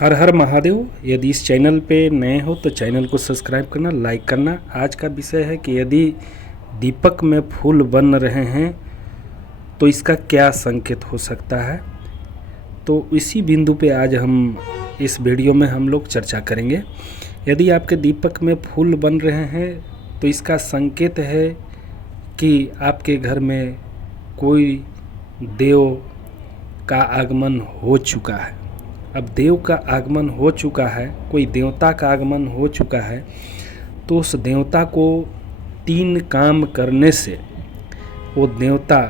हर हर महादेव। यदि इस चैनल पे नए हो तो चैनल को सब्सक्राइब करना, लाइक करना। आज का विषय है कि यदि दीपक में फूल बन रहे हैं तो इसका क्या संकेत हो सकता है। तो इसी बिंदु पे आज हम इस वीडियो में हम लोग चर्चा करेंगे। यदि आपके दीपक में फूल बन रहे हैं तो इसका संकेत है कि आपके घर में कोई देव का आगमन हो चुका है। अब देव का आगमन हो चुका है, कोई देवता का आगमन हो चुका है, तो उस देवता को 3 काम करने से वो देवता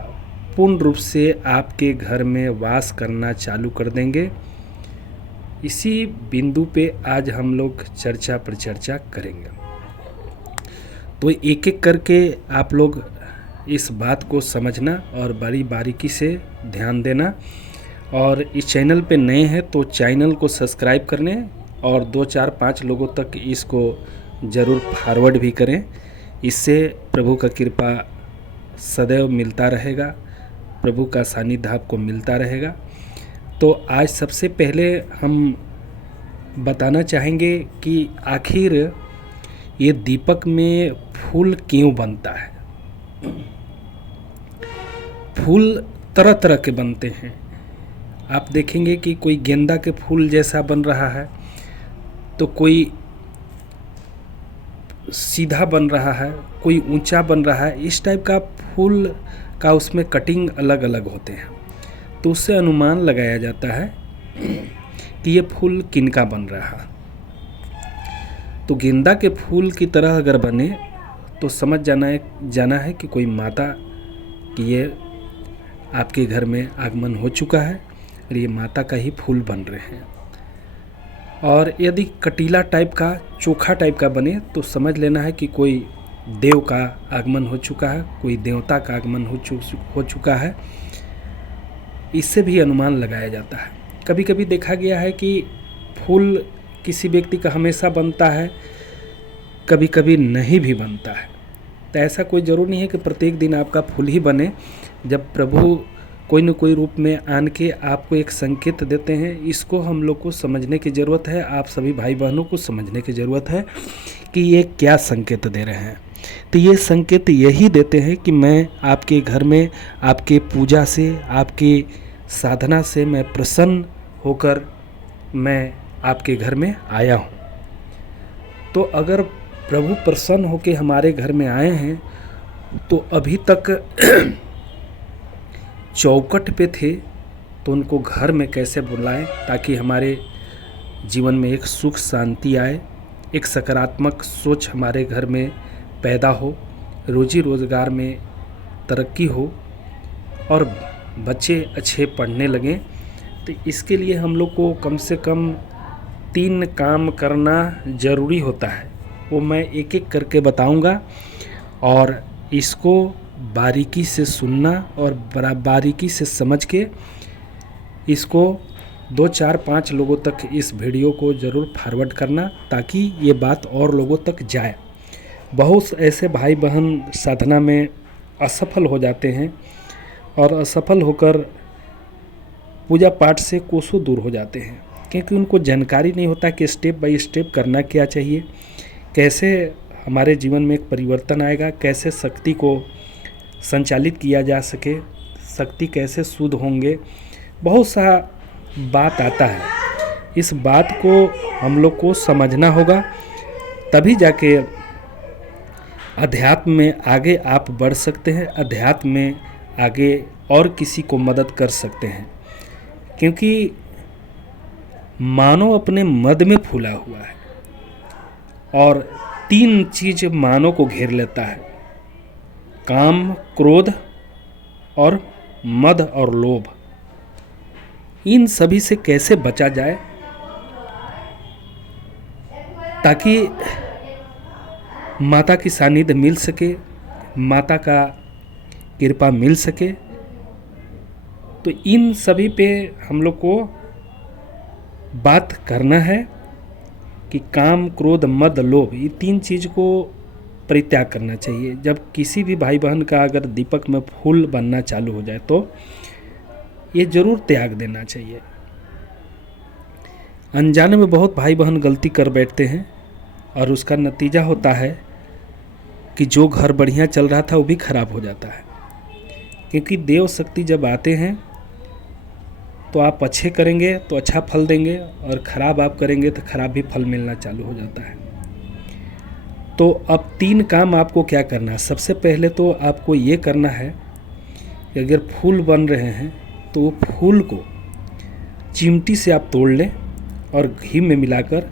पूर्ण रूप से आपके घर में वास करना चालू कर देंगे। इसी बिंदु पे आज हम लोग चर्चा पर चर्चा करेंगे। तो एक एक करके आप लोग इस बात को समझना और बड़ी बारीकी से ध्यान देना। और इस चैनल पे नए हैं तो चैनल को सब्सक्राइब करने और 2 4 5 लोगों तक इसको ज़रूर फॉरवर्ड भी करें। इससे प्रभु का कृपा सदैव मिलता रहेगा, प्रभु का सानिध्य आपको मिलता रहेगा। तो आज सबसे पहले हम बताना चाहेंगे कि आखिर ये दीपक में फूल क्यों बनता है। फूल तरह तरह के बनते हैं। आप देखेंगे कि कोई गेंदा के फूल जैसा बन रहा है, तो कोई सीधा बन रहा है, कोई ऊंचा बन रहा है। इस टाइप का फूल का उसमें कटिंग अलग अलग होते हैं, तो उससे अनुमान लगाया जाता है कि ये फूल किनका बन रहा है। तो गेंदा के फूल की तरह अगर बने तो समझ जाना है कि कोई माता कि ये आपके घर में आगमन हो चुका है और ये माता का ही फूल बन रहे हैं। और यदि कटीला टाइप का, चोखा टाइप का बने तो समझ लेना है कि कोई देव का आगमन हो चुका है, कोई देवता का आगमन हो चुका है। इससे भी अनुमान लगाया जाता है। कभी कभी देखा गया है कि फूल किसी व्यक्ति का हमेशा बनता है, कभी कभी नहीं भी बनता है। तो ऐसा कोई ज़रूरी नहीं है कि प्रत्येक दिन आपका फूल ही बने। जब प्रभु कोई न कोई रूप में आन के आपको एक संकेत देते हैं, इसको हम लोग को समझने की ज़रूरत है। आप सभी भाई बहनों को समझने की ज़रूरत है कि ये क्या संकेत दे रहे हैं। तो ये संकेत यही देते हैं कि मैं आपके घर में, आपके पूजा से, आपकी साधना से मैं प्रसन्न होकर मैं आपके घर में आया हूँ। तो अगर प्रभु प्रसन्न होकर हमारे घर में आए हैं तो अभी तक चौखट पे थे, तो उनको घर में कैसे बुलाएं ताकि हमारे जीवन में एक सुख शांति आए, एक सकारात्मक सोच हमारे घर में पैदा हो, रोजी रोज़गार में तरक्की हो और बच्चे अच्छे पढ़ने लगें। तो इसके लिए हम लोग को कम से कम 3 काम करना ज़रूरी होता है। वो मैं एक एक करके बताऊंगा और इसको बारीकी से सुनना और बारीकी से समझ के इसको 2 4 5 लोगों तक इस वीडियो को ज़रूर फॉरवर्ड करना ताकि ये बात और लोगों तक जाए। बहुत ऐसे भाई बहन साधना में असफल हो जाते हैं और असफल होकर पूजा पाठ से कोसों दूर हो जाते हैं, क्योंकि उनको जानकारी नहीं होता कि स्टेप बाय स्टेप करना क्या चाहिए, कैसे हमारे जीवन में एक परिवर्तन आएगा, कैसे शक्ति को संचालित किया जा सके, शक्ति कैसे शुद्ध होंगे। बहुत सा बात आता है। इस बात को हम लोग को समझना होगा, तभी जाके अध्यात्म में आगे आप बढ़ सकते हैं, अध्यात्म में आगे और किसी को मदद कर सकते हैं। क्योंकि मानव अपने मद में फूला हुआ है और 3 चीज़ मानव को घेर लेता है: काम, क्रोध और मद और लोभ। इन सभी से कैसे बचा जाए ताकि माता की सानिध्य मिल सके, माता का कृपा मिल सके। तो इन सभी पे हम लोग को बात करना है कि काम, क्रोध, मद, लोभ, ये 3 चीज़ को परित्याग करना चाहिए। जब किसी भी भाई बहन का अगर दीपक में फूल बनना चालू हो जाए तो ये ज़रूर त्याग देना चाहिए। अनजाने में बहुत भाई बहन गलती कर बैठते हैं और उसका नतीजा होता है कि जो घर बढ़िया चल रहा था वो भी खराब हो जाता है। क्योंकि देव शक्ति जब आते हैं तो आप अच्छे करेंगे तो अच्छा फल देंगे और ख़राब आप करेंगे तो ख़राब भी फल मिलना चालू हो जाता है। तो अब 3 काम आपको क्या करना है। सबसे पहले तो आपको ये करना है कि अगर फूल बन रहे हैं तो वो फूल को चिमटी से आप तोड़ लें और घी में मिलाकर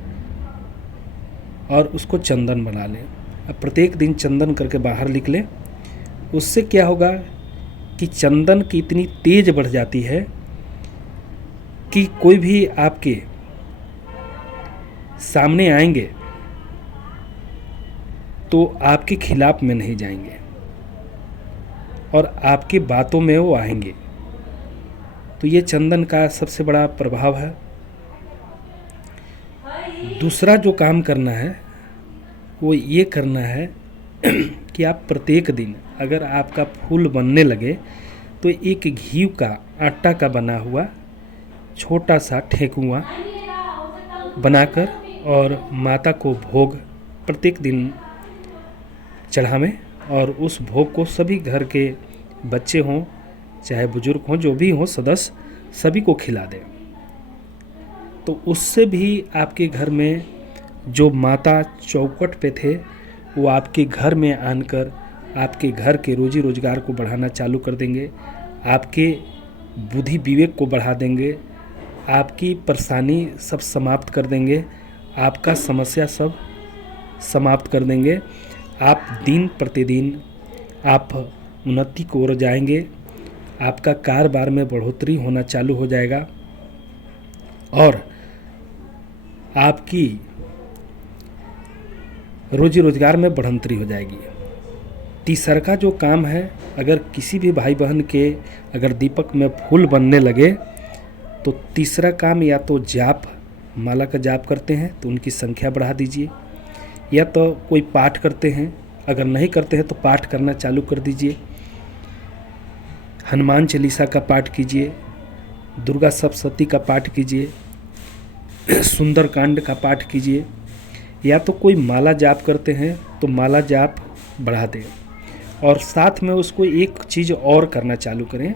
और उसको चंदन बना लें। अब प्रत्येक दिन चंदन करके बाहर निकलें। उससे क्या होगा कि चंदन की इतनी तेज बढ़ जाती है कि कोई भी आपके सामने आएंगे तो आपके खिलाफ में नहीं जाएंगे और आपकी बातों में वो आएंगे। तो ये चंदन का सबसे बड़ा प्रभाव है। दूसरा जो काम करना है वो ये करना है कि आप प्रत्येक दिन अगर आपका फूल बनने लगे तो एक घी का आटा का बना हुआ छोटा सा ठेकुआ बनाकर और माता को भोग प्रत्येक दिन चढ़ावें और उस भोग को सभी घर के बच्चे हों चाहे बुजुर्ग हों जो भी हों सदस्य सभी को खिला दें। तो उससे भी आपके घर में जो माता चौखट पे थे वो आपके घर में आकर आपके घर के रोजी रोजगार को बढ़ाना चालू कर देंगे, आपके बुद्धि विवेक को बढ़ा देंगे, आपकी परेशानी सब समाप्त कर देंगे, आपका समस्या सब समाप्त कर देंगे। आप दिन प्रतिदिन आप उन्नति की ओर जाएंगे, आपका कारोबार में बढ़ोतरी होना चालू हो जाएगा और आपकी रोजी रोजगार में बढ़ोतरी हो जाएगी। तीसरा का जो काम है, अगर किसी भी भाई बहन के अगर दीपक में फूल बनने लगे तो तीसरा काम या तो जाप माला का जाप करते हैं तो उनकी संख्या बढ़ा दीजिए, या तो कोई पाठ करते हैं, अगर नहीं करते हैं तो पाठ करना चालू कर दीजिए। हनुमान चालीसा का पाठ कीजिए, दुर्गा सप्तशती का पाठ कीजिए, सुंदरकांड का पाठ कीजिए, या तो कोई माला जाप करते हैं तो माला जाप बढ़ा दें। और साथ में उसको एक चीज़ और करना चालू करें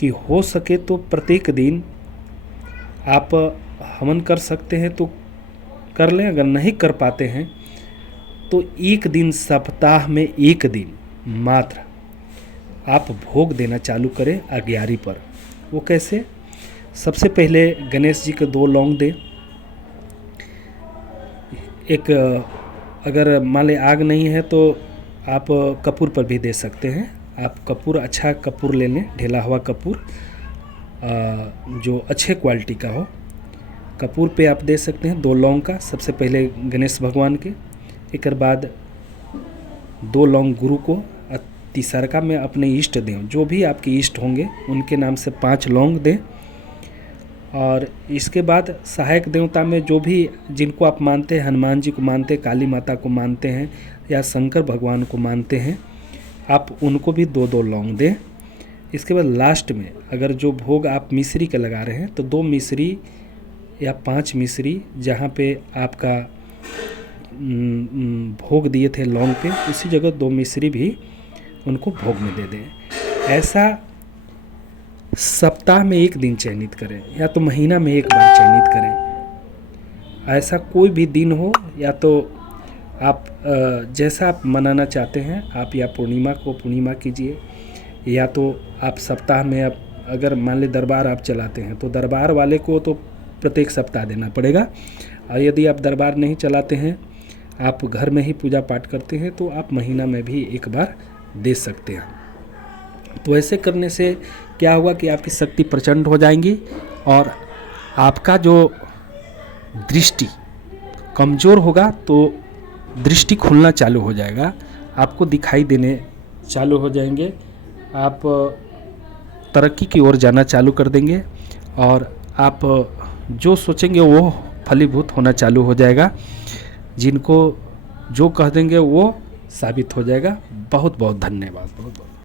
कि हो सके तो प्रत्येक दिन आप हवन कर सकते हैं तो कर लें, अगर नहीं कर पाते हैं तो एक दिन सप्ताह में एक दिन मात्र आप भोग देना चालू करें अग्यारी पर। वो कैसे? सबसे पहले गणेश जी के 2 लौंग दें। एक अगर मान लें आग नहीं है तो आप कपूर पर भी दे सकते हैं। आप कपूर अच्छा कपूर ले लें, ढेला हुआ कपूर जो अच्छे क्वालिटी का हो, कपूर पे आप दे सकते हैं 2 लौंग का। सबसे पहले गणेश भगवान के, एक बाद 2 लौंग गुरु को, तीसरा में अपने इष्ट दें, जो भी आपके इष्ट होंगे उनके नाम से 5 लौंग दें। और इसके बाद सहायक देवता में जो भी जिनको आप मानते हैं, हनुमान जी को मानते हैं, काली माता को मानते हैं या शंकर भगवान को मानते हैं, आप उनको भी 2-2 लौंग दें। इसके बाद लास्ट में अगर जो भोग आप मिश्री का लगा रहे हैं तो 2 मिश्री या 5 मिश्री जहाँ पे आपका भोग दिए थे लौंग पे, उसी जगह 2 मिश्री भी उनको भोग में दे दें। ऐसा सप्ताह में एक दिन चयनित करें या तो महीना में एक बार चयनित करें। ऐसा कोई भी दिन हो, या तो आप जैसा आप मनाना चाहते हैं आप, या पूर्णिमा को पूर्णिमा कीजिए, या तो आप सप्ताह में आप अगर मान लें दरबार आप चलाते हैं तो दरबार वाले को तो प्रत्येक सप्ताह देना पड़ेगा। और यदि आप दरबार नहीं चलाते हैं, आप घर में ही पूजा पाठ करते हैं, तो आप महीना में भी एक बार दे सकते हैं। तो ऐसे करने से क्या होगा कि आपकी शक्ति प्रचंड हो जाएंगी और आपका जो दृष्टि कमज़ोर होगा तो दृष्टि खुलना चालू हो जाएगा, आपको दिखाई देने चालू हो जाएंगे, आप तरक्की की ओर जाना चालू कर देंगे और आप जो सोचेंगे वो फलीभूत होना चालू हो जाएगा। जिनको जो कह देंगे वो साबित हो जाएगा। बहुत बहुत धन्यवाद। बहुत बहुत